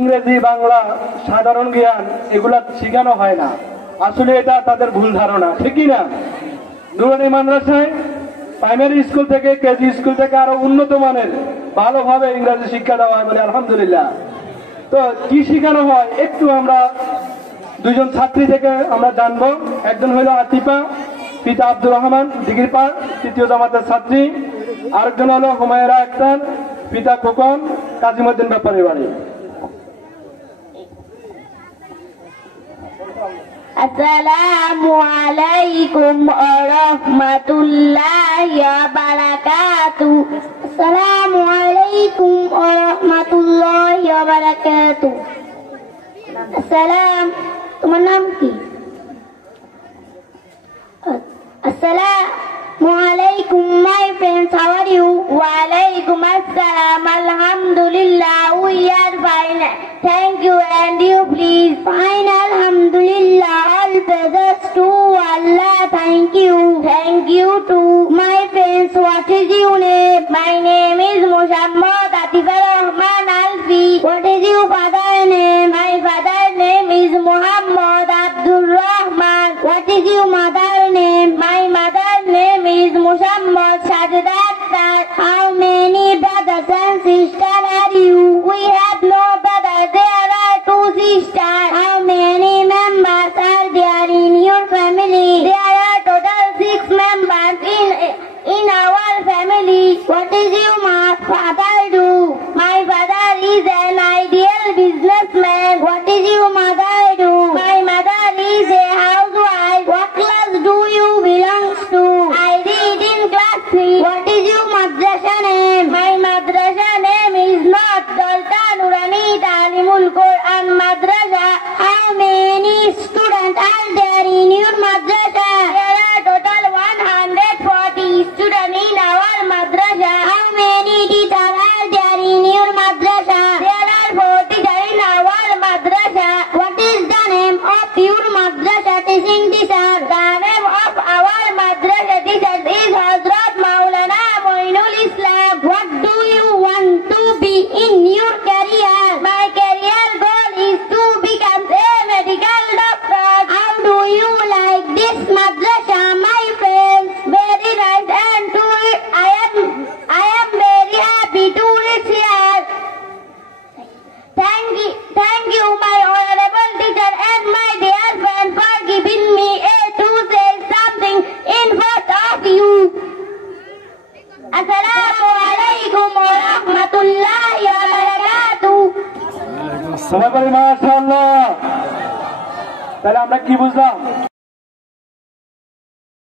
ইংরেজি বাংলা সাধারণ জ্ঞান এগুলা শেখানো হয় না। আসলে এটা তাদের ভুল ধারণা, ঠিক কি না? নুরানি মাদ্রাসায় প্রাইমারি স্কুল থেকে কেজি স্কুল থেকে আরো উন্নত মানের ভালোভাবে ইংরেজি শিক্ষা দেওয়া হয় বলে আলহামদুলিল্লাহ। তো কি শেখানো হয় একটু আমরা দুইজন ছাত্রী থেকে আমরা জানবো। একজন হইল আতিফা, পিতা আব্দুর রহমান, ডিগ্রি পাস, তৃতীয় জামাতের ছাত্রী। আরেকজন হলো হুমায়রা আক্তার, পিতা খোকন, কাজীমউদ্দিন ব্যাপারীর বাড়ি। আসসালামু আলাইকুম ওয়া রাহমাতুল্লাহি ওয়া বারাকাতুহু। আসসালামু আলাইকুম ওয়া রাহমাতুল্লাহি ওয়া বারাকাতুহু। আসসালাম, তোমার নাম কি? Assalamu alaikum my friends, how are you? Wa alaikum assalam, alhamdulillah, we are fine. Thank you, and you please? Fine, alhamdulillah, all praises to Allah, thank you. Thank you to my friends. What is your name? My name is Muhammad Atifur Rahman Alfi. What is your father's name? My father's name is Muhammad Abdul Rahman. What is your mother's name? My mother's name is Muhammad Sajda Akhtar. How many brothers and sisters are you? We have no brothers, there are 2 sisters. How many members are there in your family? There are total 6 members in our family. What is your father do? My father is an ideal businessman. What is your mother do? My mother is a housewife. What class do you belong to? I read in class 3. What is your madrasa name? My madrasa name is not Sultan Nurani Talimul Quran Madrasa. How many students are there in your madrasa? There are total 140 students in our madrasa. How many teachers are there in your madrasa? There are 4 teachers in our madrasa. What is the name of your madrasa teaching teacher? The name of our madrasa teacher is Hazrat Maulana Moinul Islam. What do you want to be in your career? My career goal is to become a medical doctor. How do you like this madrasa, my friends? Very nice, and to it, I am very happy to reach here. Thank you, my honorable teacher and my dear friend, for giving me to say something in front of you. Assalamu alaikum wa rahmatullahi wa barakatuh. মাশাআল্লাহ। তাহলে আমরা কি বুঝলাম?